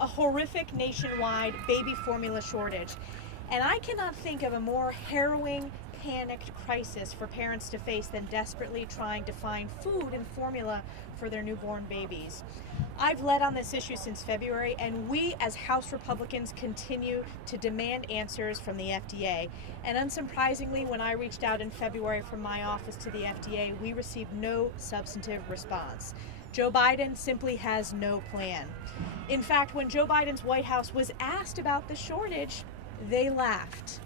a horrific nationwide baby formula shortage. And I cannot think of a more harrowing, panicked crisis for parents to face than desperately trying to find food and formula for their newborn babies. I've led on this issue since February, and we as House Republicans continue to demand answers from the FDA. And unsurprisingly, when I reached out in February from my office to the FDA, we received no substantive response. Joe Biden simply has no plan. In fact, when Joe Biden's White House was asked about the shortage, they laughed.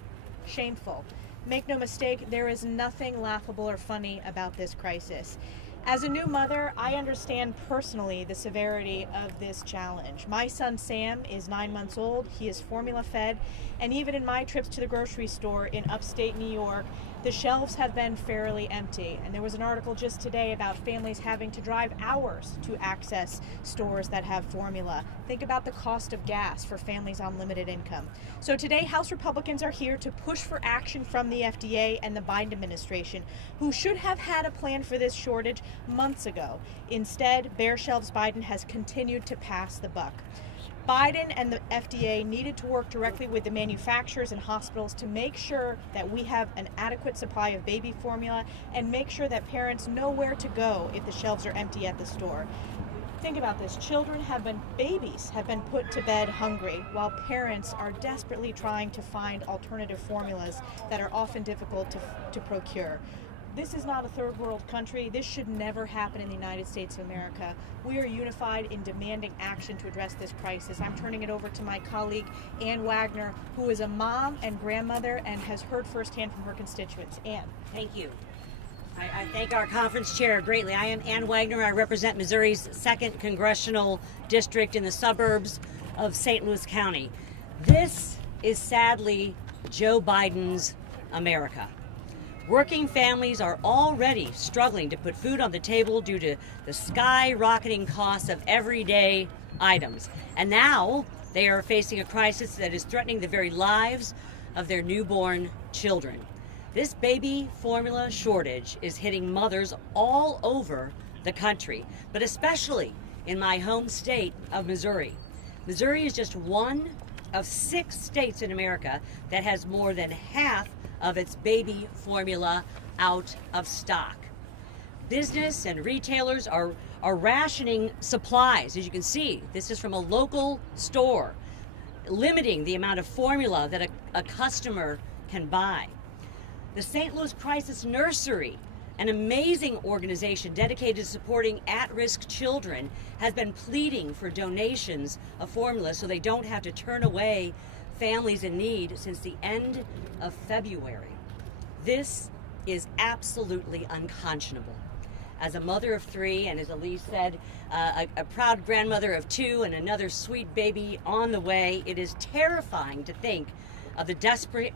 Shameful. Make no mistake, there is nothing laughable or funny about this crisis. As a new mother, I understand personally the severity of this challenge. My son Sam is 9 months old, he is formula fed, and even in my trips to the grocery store in upstate New York, the shelves have been fairly empty. And there was an article just today about families having to drive hours to access stores that have formula. Think about the cost of gas for families on limited income. So today, House Republicans are here to push for action from the FDA and the Biden administration, who should have had a plan for this shortage months ago. Instead, bare shelves Biden has continued to pass the buck. Biden and the FDA needed to work directly with the manufacturers and hospitals to make sure that we have an adequate supply of baby formula and make sure that parents know where to go if the shelves are empty at the store. Think about this. Babies have been put to bed hungry while parents are desperately trying to find alternative formulas that are often difficult to procure. This is not a third world country. This should never happen in the United States of America. We are unified in demanding action to address this crisis. I'm turning it over to my colleague, Ann Wagner, who is a mom and grandmother and has heard firsthand from her constituents. Ann. Thank you. I thank our conference chair greatly. I am Ann Wagner. I represent Missouri's 2nd Congressional District in the suburbs of St. Louis County. This is sadly Joe Biden's America. Working families are already struggling to put food on the table due to the skyrocketing costs of everyday items. And now they are facing a crisis that is threatening the very lives of their newborn children. This baby formula shortage is hitting mothers all over the country, but especially in my home state of Missouri. Missouri is just one of 6 states in America that has more than half of its baby formula out of stock. Business and retailers are rationing supplies. As you can see, this is from a local store, limiting the amount of formula that a customer can buy. The St. Louis Crisis Nursery, an amazing organization dedicated to supporting at-risk children, has been pleading for donations of formula so they don't have to turn away families in need since the end of February. This is absolutely unconscionable. As a mother of 3, and as Elise said, a proud grandmother of 2 and another sweet baby on the way, it is terrifying to think of the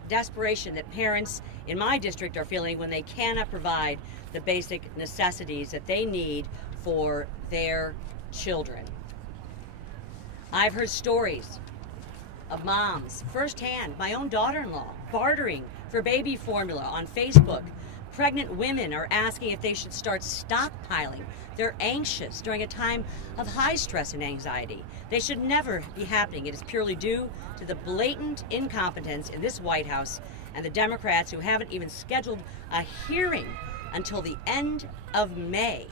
desperation that parents in my district are feeling when they cannot provide the basic necessities that they need for their children. I've heard stories of moms firsthand, my own daughter-in-law, bartering for baby formula on Facebook. Pregnant women are asking if they should start stockpiling. They're anxious during a time of high stress and anxiety. They should never be happening. It is purely due to the blatant incompetence in this White House and the Democrats who haven't even scheduled a hearing until the end of May.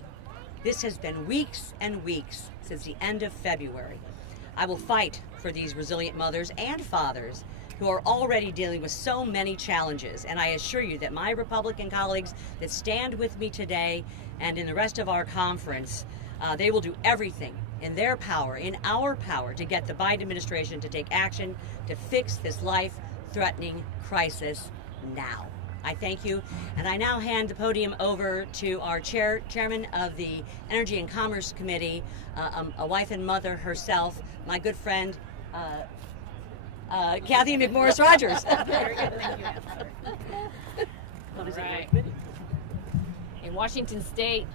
This has been weeks and weeks since the end of February. I will fight for these resilient mothers and fathers who are already dealing with so many challenges. And I assure you that my Republican colleagues that stand with me today and in the rest of our conference, they will do everything in their power, in our power, to get the Biden administration to take action to fix this life-threatening crisis now. I thank you, and I now hand the podium over to our chairman of the Energy and Commerce Committee, a wife and mother herself, my good friend, Kathy McMorris Rogers. Very good, thank you. What is Right. it? In Washington State,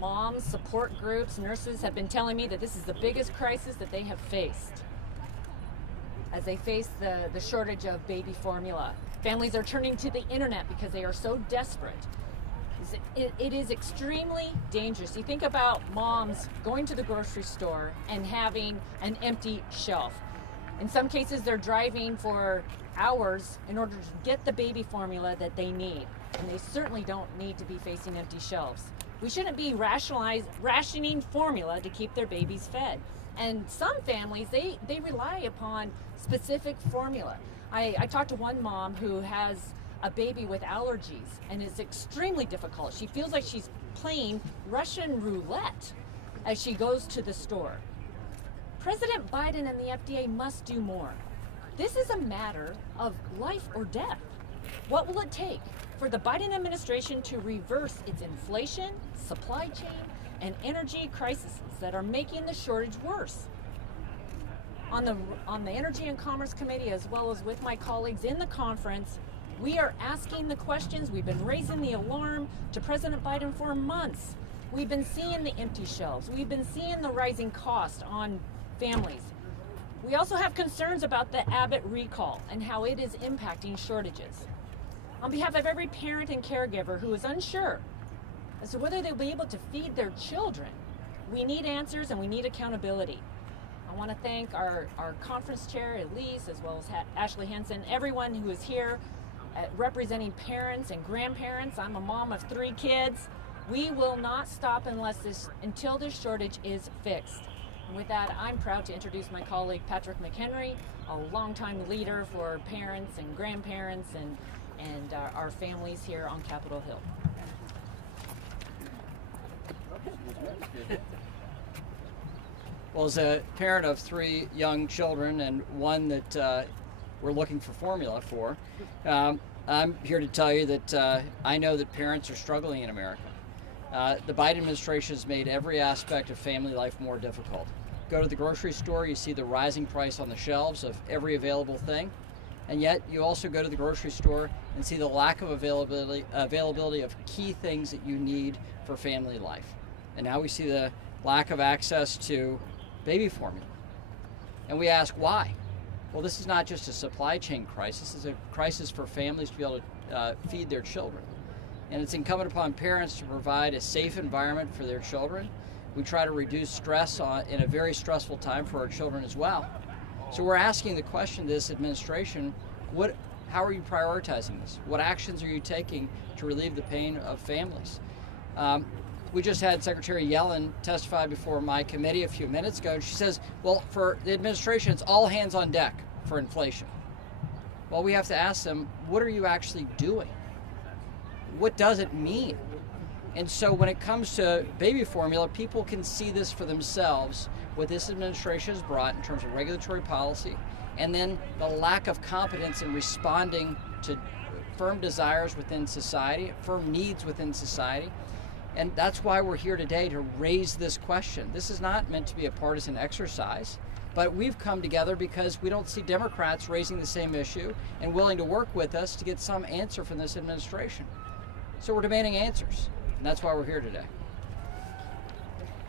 moms, support groups, nurses have been telling me that this is the biggest crisis that they have faced as they face the shortage of baby formula. Families are turning to the internet because they are so desperate. it is extremely dangerous. You think about moms going to the grocery store and having an empty shelf. In some cases, they're driving for hours in order to get the baby formula that they need, and they certainly don't need to be facing empty shelves. We shouldn't be rationing formula to keep their babies fed. And some families, they rely upon specific formula. I talked to one mom who has a baby with allergies, and it's extremely difficult. She feels like she's playing Russian roulette as she goes to the store. President Biden and the FDA must do more. This is a matter of life or death. What will it take for the Biden administration to reverse its inflation, supply chain, and energy crises that are making the shortage worse? On the Energy and Commerce Committee, as well as with my colleagues in the conference, we are asking the questions. We've been raising the alarm to President Biden for months. We've been seeing the empty shelves. We've been seeing the rising cost on families. We also have concerns about the Abbott recall and how it is impacting shortages. On behalf of every parent and caregiver who is unsure as to whether they'll be able to feed their children, we need answers and we need accountability. I want to thank our conference chair, Elise, as well as Ashley Henson, everyone who is here representing parents and grandparents. I'm a mom of 3 kids. We will not stop until this shortage is fixed. And with that, I'm proud to introduce my colleague Patrick McHenry, a longtime leader for parents and grandparents and our families here on Capitol Hill. Well, as a parent of 3 young children and one that we're looking for formula for, I'm here to tell you that I know that parents are struggling in America. The Biden administration has made every aspect of family life more difficult. Go to the grocery store, you see the rising price on the shelves of every available thing, and yet you also go to the grocery store and see the lack of availability of key things that you need for family life. And now we see the lack of access to baby formula. And we ask why? Well, this is not just a supply chain crisis, it's a crisis for families to be able to feed their children. And it's incumbent upon parents to provide a safe environment for their children. We try to reduce stress in a very stressful time for our children as well. So we're asking the question to this administration, how are you prioritizing this? What actions are you taking to relieve the pain of families? We just had Secretary Yellen testify before my committee a few minutes ago, and she says, well, for the administration, it's all hands on deck for inflation. Well, we have to ask them, what are you actually doing? What does it mean? And so when it comes to baby formula, people can see this for themselves, what this administration has brought in terms of regulatory policy, and then the lack of competence in responding to firm desires within society, firm needs within society. And that's why we're here today, to raise this question. This is not meant to be a partisan exercise, but we've come together because we don't see Democrats raising the same issue and willing to work with us to get some answer from this administration. So we're demanding answers, and that's why we're here today.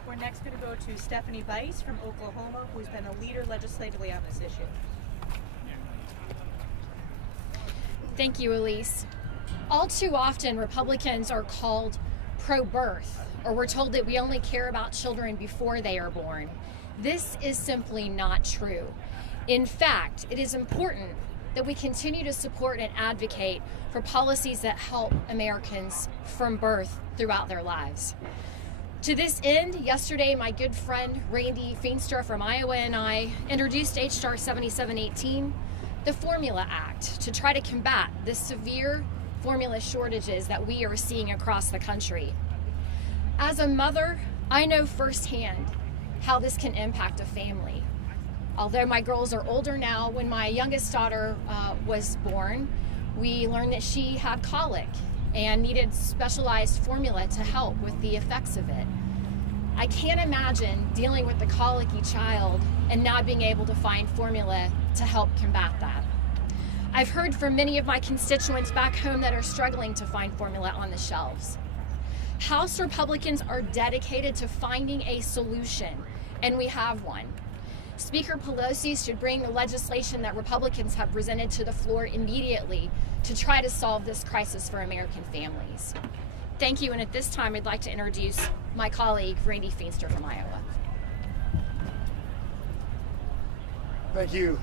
We're next going to go to Stephanie Bice from Oklahoma, who's been a leader legislatively on this issue. Thank you, Elise. All too often, Republicans are called pro-birth, or we're told that we only care about children before they are born. This is simply not true. In fact, it is important that we continue to support and advocate for policies that help Americans from birth throughout their lives. To this end, yesterday, my good friend Randy Feenstra from Iowa and I introduced H.R. 7718, the Formula Act, to try to combat the severe formula shortages that we are seeing across the country. As a mother, I know firsthand how this can impact a family. Although my girls are older now, when my youngest daughter was born, we learned that she had colic and needed specialized formula to help with the effects of it. I can't imagine dealing with a colicky child and not being able to find formula to help combat that. I've heard from many of my constituents back home that are struggling to find formula on the shelves. House Republicans are dedicated to finding a solution, and we have one. Speaker Pelosi should bring the legislation that Republicans have presented to the floor immediately to try to solve this crisis for American families. Thank you, and at this time I'd like to introduce my colleague, Randy Feenster from Iowa. Thank you,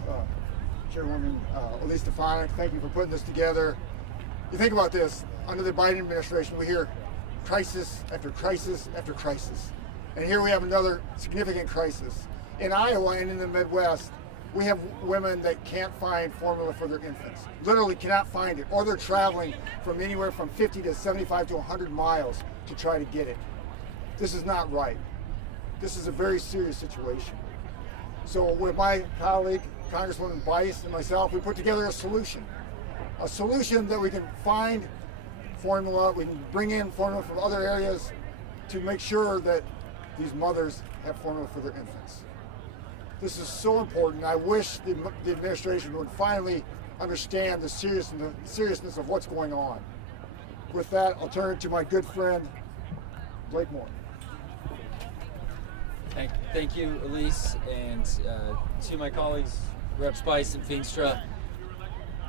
Chairwoman Elise Stefanik. Thank you for putting this together. You think about this, under the Biden administration, we hear crisis after crisis after crisis. And here we have another significant crisis. In Iowa and in the Midwest, we have women that can't find formula for their infants. Literally cannot find it, or they're traveling from anywhere from 50 to 75 to 100 miles to try to get it. This is not right. This is a very serious situation. So with my colleague, Congresswoman Bice, and myself, we put together a solution that we can find formula, we can bring in formula from other areas to make sure that these mothers have formula for their infants. This is so important. I wish the administration would finally understand the seriousness of what's going on. With that, I'll turn it to my good friend, Blake Moore. Thank you, Elise, and to my colleagues, Rep. Spice and Feenstra.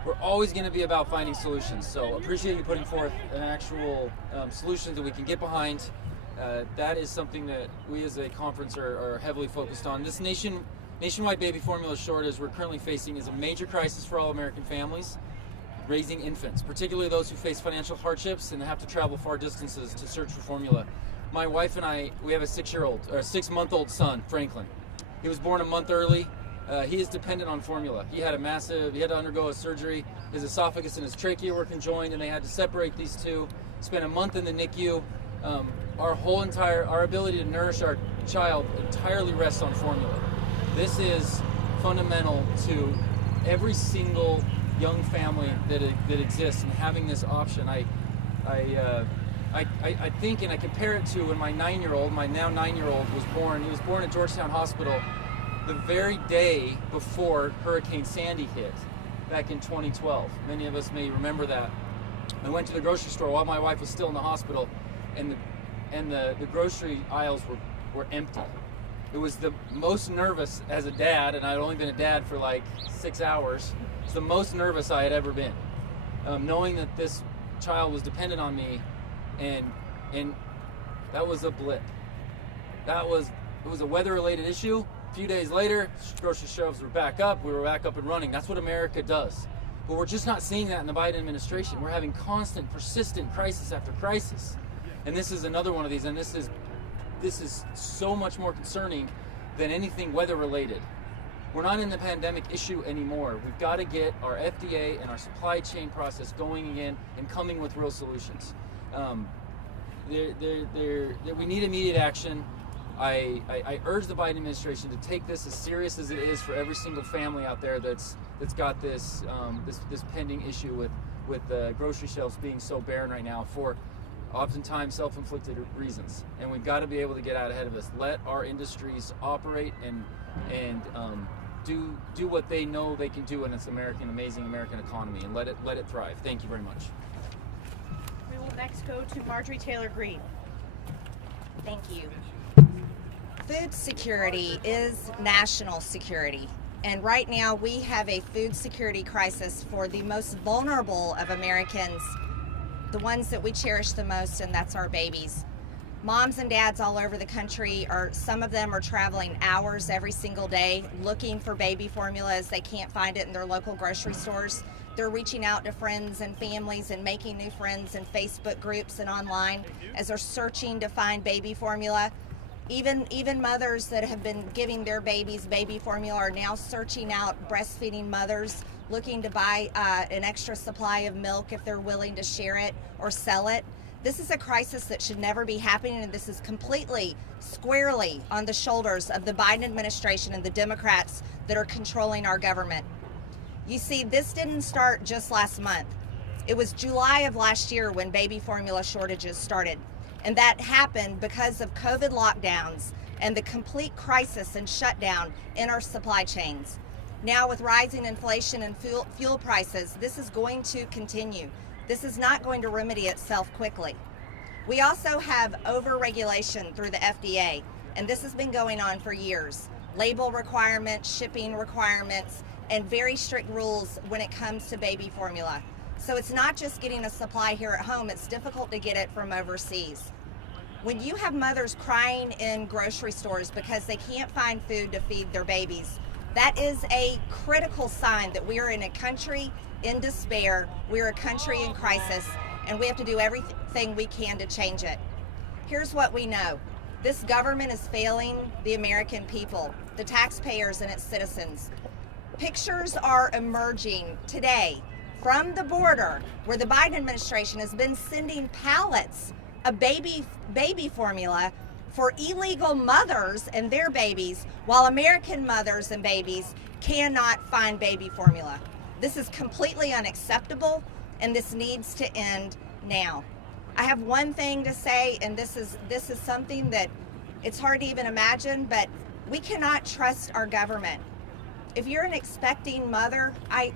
We're always going to be about finding solutions, so appreciate you putting forth an actual solution that we can get behind. That is something that we as a conference are heavily focused on. This nationwide baby formula shortage we're currently facing is a major crisis for all American families raising infants, particularly those who face financial hardships and have to travel far distances to search for formula. My wife and I, we have a 6-month-old son, Franklin. He was born a month early. He is dependent on formula. He had to undergo a surgery. His esophagus and his trachea were conjoined, and they had to separate these two. Spent a month in the NICU. Our ability to nourish our child entirely rests on formula. This is fundamental to every single young family that exists, and having this option. I think, and I compare it to when my now 9-year-old was born. He was born at Georgetown Hospital the very day before Hurricane Sandy hit back in 2012. Many of us may remember that. I went to the grocery store while my wife was still in the hospital, and the grocery aisles were empty. It was the most nervous as a dad, and I'd only been a dad for like 6 hours. It's the most nervous I had ever been, knowing that this child was dependent on me, and that was a blip. It was a weather-related issue. A few days later, grocery shelves were back up. We were back up and running. That's what America does. But we're just not seeing that in the Biden administration. We're having constant, persistent crisis after crisis, and this is another one of these. And this is so much more concerning than anything weather-related. We're not in the pandemic issue anymore. We've got to get our FDA and our supply chain process going again and coming with real solutions. We need immediate action. I urge the Biden administration to take this as serious as it is for every single family out there that's got this pending issue with grocery shelves being so barren right now for oftentimes self-inflicted reasons. And we've got to be able to get out ahead of this. Let our industries operate and do what they know they can do in this amazing American economy, and let it thrive. Thank you very much. We will next go to Marjorie Taylor Greene. Thank you. Food security is national security. And right now we have a food security crisis for the most vulnerable of Americans, the ones that we cherish the most, and that's our babies. Moms and dads all over the country, some of them are traveling hours every single day looking for baby formula as they can't find it in their local grocery stores. They're reaching out to friends and families and making new friends in Facebook groups and online as they're searching to find baby formula. Even mothers that have been giving their babies baby formula are now searching out breastfeeding mothers looking to buy an extra supply of milk if they're willing to share it or sell it. This is a crisis that should never be happening, and this is completely, squarely on the shoulders of the Biden administration and the Democrats that are controlling our government. You see, this didn't start just last month. It was July of last year when baby formula shortages started. And that happened because of COVID lockdowns and the complete crisis and shutdown in our supply chains. Now with rising inflation and fuel prices, this is going to continue. This is not going to remedy itself quickly. We also have over-regulation through the FDA, and this has been going on for years. Label requirements, shipping requirements, and very strict rules when it comes to baby formula. So it's not just getting a supply here at home, it's difficult to get it from overseas. When you have mothers crying in grocery stores because they can't find food to feed their babies, that is a critical sign that we are in a country in despair, we're a country in crisis, and we have to do everything we can to change it. Here's what we know. This government is failing the American people, the taxpayers and its citizens. Pictures are emerging today from the border where the Biden administration has been sending pallets of baby formula for illegal mothers and their babies, while American mothers and babies cannot find baby formula. This is completely unacceptable, and this needs to end now. I have one thing to say, and this is something that it's hard to even imagine, but we cannot trust our government. If you're an expecting mother, I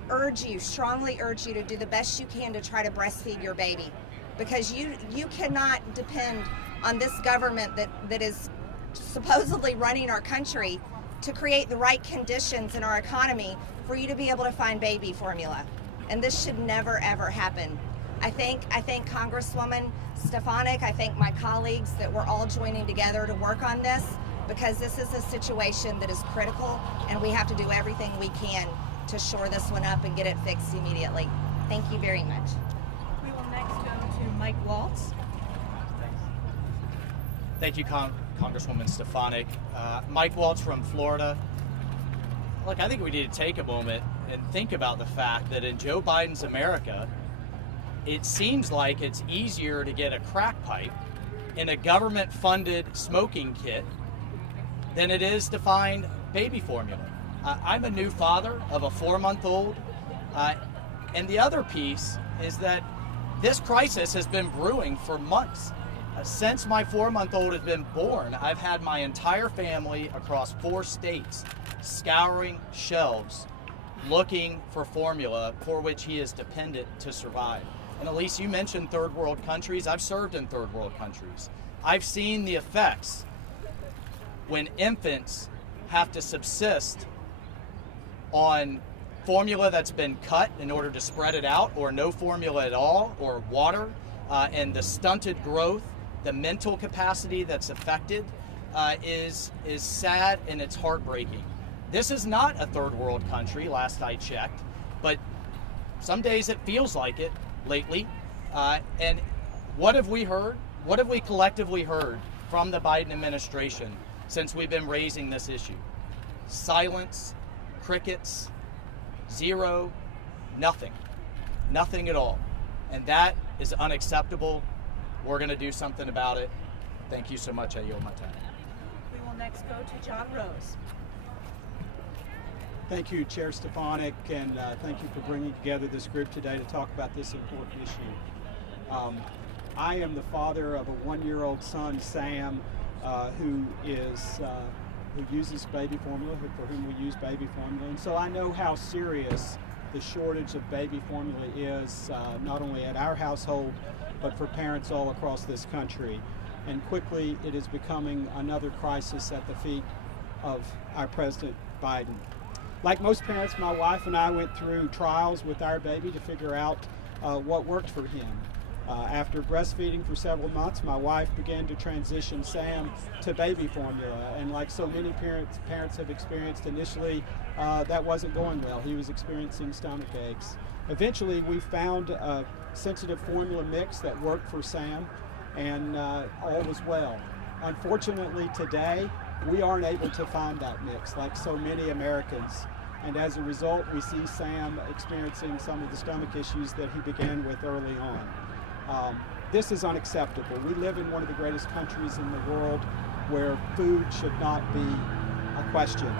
strongly urge you to do the best you can to try to breastfeed your baby, because you cannot depend on this government that is supposedly running our country to create the right conditions in our economy for you to be able to find baby formula. And this should never, ever happen. I thank Congresswoman Stefanik, I thank my colleagues that we're all joining together to work on this, because this is a situation that is critical, and we have to do everything we can to shore this one up and get it fixed immediately. Thank you very much. We will next go to Mike Waltz. Thank you, Congresswoman Stefanik. Mike Waltz from Florida. Look, I think we need to take a moment and think about the fact that in Joe Biden's America, it seems like it's easier to get a crack pipe in a government-funded smoking kit than it is to find baby formula. I'm a new father of a 4-month-old, and the other piece is that this crisis has been brewing for months. Since my 4-month-old has been born, I've had my entire family across 4 states scouring shelves looking for formula for which he is dependent to survive. And Elise, you mentioned third world countries. I've served in third world countries. I've seen the effects when infants have to subsist on formula that's been cut in order to spread it out, or no formula at all, or water, and the stunted growth, the mental capacity that's affected is sad, and it's heartbreaking. This is not a third world country, last I checked, but some days it feels like it lately. And what have we heard? What have we collectively heard from the Biden administration since we've been raising this issue? Silence, crickets, zero, nothing at all. And that is unacceptable. We're going to do something about it. Thank you so much. I yield my time. We will next go to John Rose. Thank you, Chair Stefanik, and thank you for bringing together this group today to talk about this important issue. I am the father of a 1-year-old son, Sam, who uses baby formula, for whom we use baby formula, and so I know how serious the shortage of baby formula is, not only at our household, but for parents all across this country. And quickly, it is becoming another crisis at the feet of our President Biden. Like most parents, my wife and I went through trials with our baby to figure out what worked for him. After breastfeeding for several months, my wife began to transition Sam to baby formula. And like so many parents have experienced initially, that wasn't going well. He was experiencing stomach aches. Eventually, we found a sensitive formula mix that worked for Sam, and all was well. Unfortunately, today, we aren't able to find that mix like so many Americans. And as a result, we see Sam experiencing some of the stomach issues that he began with early on. This is unacceptable. We live in one of the greatest countries in the world where food should not be a question.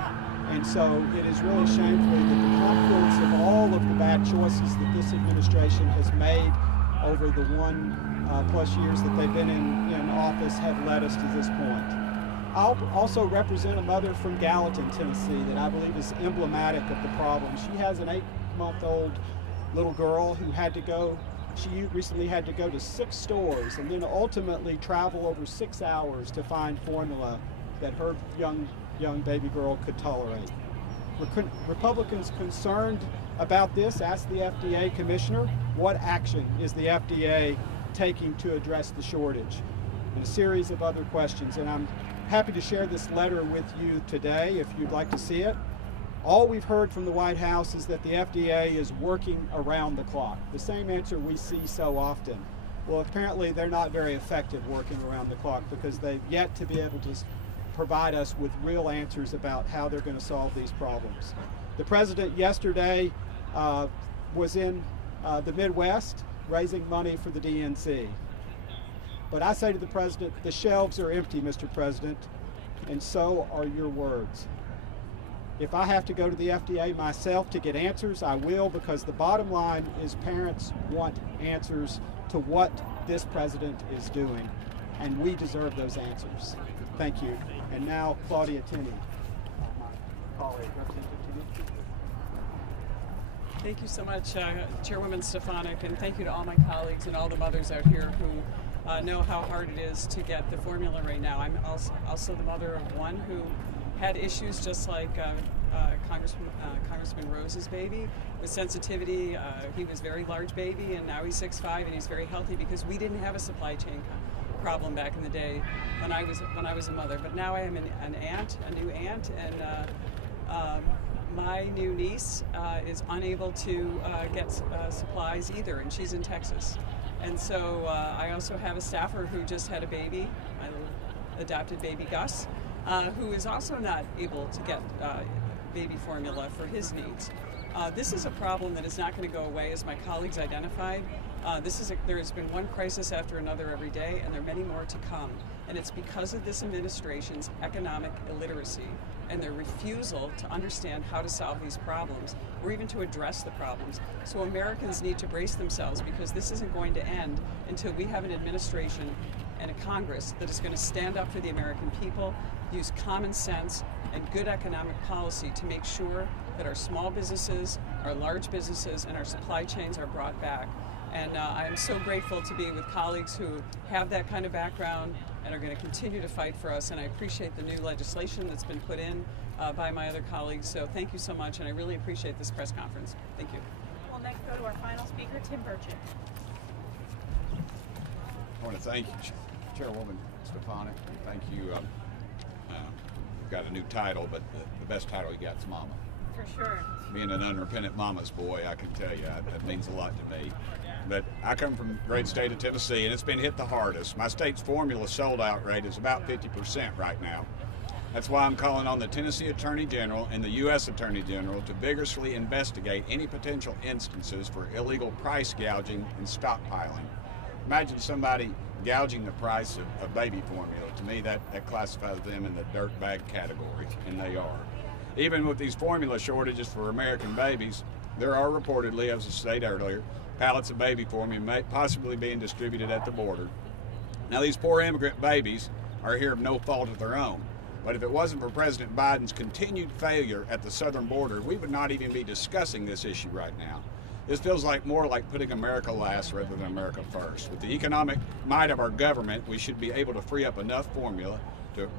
And so it is really shameful that the confluence of all of the bad choices that this administration has made over the 1+ years that they've been in office have led us to this point. I'll also represent a mother from Gallatin, Tennessee, that I believe is emblematic of the problem. She has an 8-month-old little girl who she recently had to go to 6 stores and then ultimately travel over 6 hours to find formula that her young baby girl could tolerate. Republicans concerned about this asked the FDA commissioner, what action is the FDA taking to address the shortage? And a series of other questions. And I'm happy to share this letter with you today if you'd like to see it. All we've heard from the White House is that the FDA is working around the clock. The same answer we see so often. Well, apparently they're not very effective working around the clock because they've yet to be able to provide us with real answers about how they're going to solve these problems. The president yesterday was in the Midwest raising money for the DNC. But I say to the president, the shelves are empty, Mr. President, and so are your words. If I have to go to the FDA myself to get answers, I will, because the bottom line is parents want answers to what this president is doing, and we deserve those answers. Thank you. And now, Claudia Tenney, my colleague, Representative Tenney. Thank you so much, Chairwoman Stefanik, and thank you to all my colleagues and all the mothers out here who know how hard it is to get the formula right now. I'm also the mother of one who had issues just like Congressman Rose's baby with sensitivity. He was a very large baby, and now he's 6'5", and he's very healthy because we didn't have a supply chain problem back in the day when I was a mother. But now I am an aunt, a new aunt, and my new niece is unable to get supplies either, and she's in Texas. And so I also have a staffer who just had a baby, my adopted baby Gus, who is also not able to get baby formula for his needs. This is a problem that is not going to go away, as my colleagues identified. There has been one crisis after another every day, and there are many more to come. And it's because of this administration's economic illiteracy and their refusal to understand how to solve these problems, or even to address the problems. So Americans need to brace themselves, because this isn't going to end until we have an administration and a Congress that is going to stand up for the American people, use common sense and good economic policy to make sure that our small businesses, our large businesses, and our supply chains are brought back. And I am so grateful to be with colleagues who have that kind of background and are going to continue to fight for us. And I appreciate the new legislation that's been put in by my other colleagues. So thank you so much, and I really appreciate this press conference. Thank you. We'll next go to our final speaker, Tim Burchett. I want to thank you, Chairwoman Stefanik. Thank you. You've got a new title, but the best title you got is Mama. For sure. Being an unrepentant mama's boy, I can tell you that means a lot to me. But I come from the great state of Tennessee, and it's been hit the hardest. My state's formula sold-out rate is about 50% right now. That's why I'm calling on the Tennessee Attorney General and the U.S. Attorney General to vigorously investigate any potential instances for illegal price gouging and stockpiling. Imagine somebody gouging the price of baby formula. To me, that classifies them in the dirt bag category, and they are. Even with these formula shortages for American babies, there are reportedly, as I stated earlier, pallets of baby formula possibly being distributed at the border. Now, these poor immigrant babies are here of no fault of their own. But if it wasn't for President Biden's continued failure at the southern border, we would not even be discussing this issue right now. This feels more like putting America last rather than America first. With the economic might of our government, we should be able to free up enough formula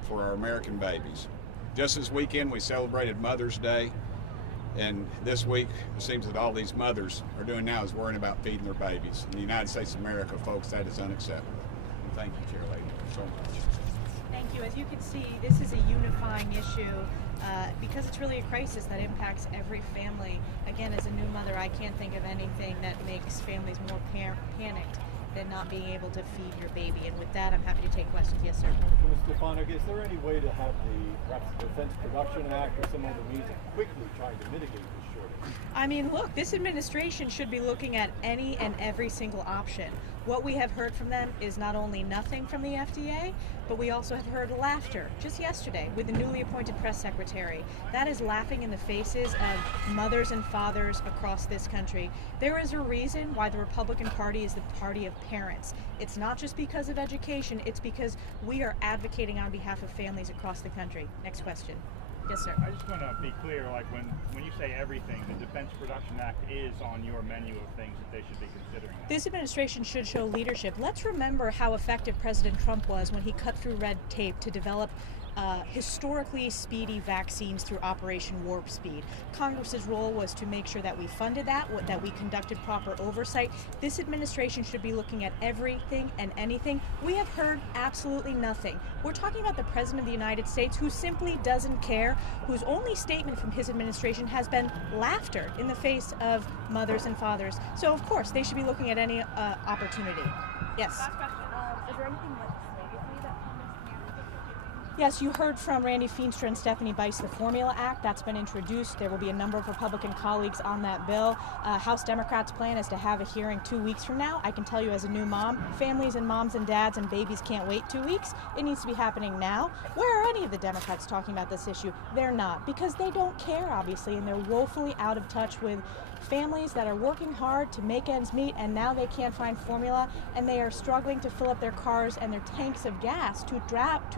for our American babies. Just this weekend, we celebrated Mother's Day, and this week, it seems that all these mothers are doing now is worrying about feeding their babies. In the United States of America, folks, that is unacceptable. And thank you, Chair Lady, so much. Thank you. As you can see, this is a unifying issue because it's really a crisis that impacts every family. Again, as a new mother, I can't think of anything that makes families more panicked than not being able to feed your baby. And with that, I'm happy to take questions. Yes, sir. Ms. Stefanik, is there any way to have perhaps the Defense Production Act or some other means of quickly trying to mitigate this shortage? I mean, look, this administration should be looking at any and every single option. What we have heard from them is not only nothing from the FDA, but we also have heard laughter just yesterday with the newly appointed press secretary. That is laughing in the faces of mothers and fathers across this country. There is a reason why the Republican Party is the party of parents. It's not just because of education, it's because we are advocating on behalf of families across the country. Next question. Yes, sir. I just want to be clear, like when you say everything, the Defense Production Act is on your menu of things that they should be considering. This administration should show leadership. Let's remember how effective President Trump was when he cut through red tape to develop historically speedy vaccines through Operation Warp Speed. Congress's role was to make sure that we funded that we conducted proper oversight. This administration should be looking at everything and anything. We have heard absolutely nothing. We're talking about the President of the United States, who simply doesn't care, whose only statement from his administration has been laughter in the face of mothers and fathers. So of course they should be looking at any opportunity. Yes. Last question. Is there anything legislatively that Congress can do? Yes, you heard from Randy Feenstra and Stephanie Bice, the Formula Act. That's been introduced. There will be a number of Republican colleagues on that bill. House Democrats' plan is to have a hearing 2 weeks from now. I can tell you as a new mom, families and moms and dads and babies can't wait 2 weeks. It needs to be happening now. Where are any of the Democrats talking about this issue? They're not, because they don't care, obviously, and they're woefully out of touch with families that are working hard to make ends meet, and now they can't find formula, and they are struggling to fill up their cars and their tanks of gas to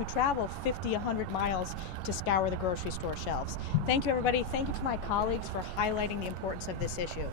travel 50, 100 miles to scour the grocery store shelves. Thank you, everybody. Thank you to my colleagues for highlighting the importance of this issue.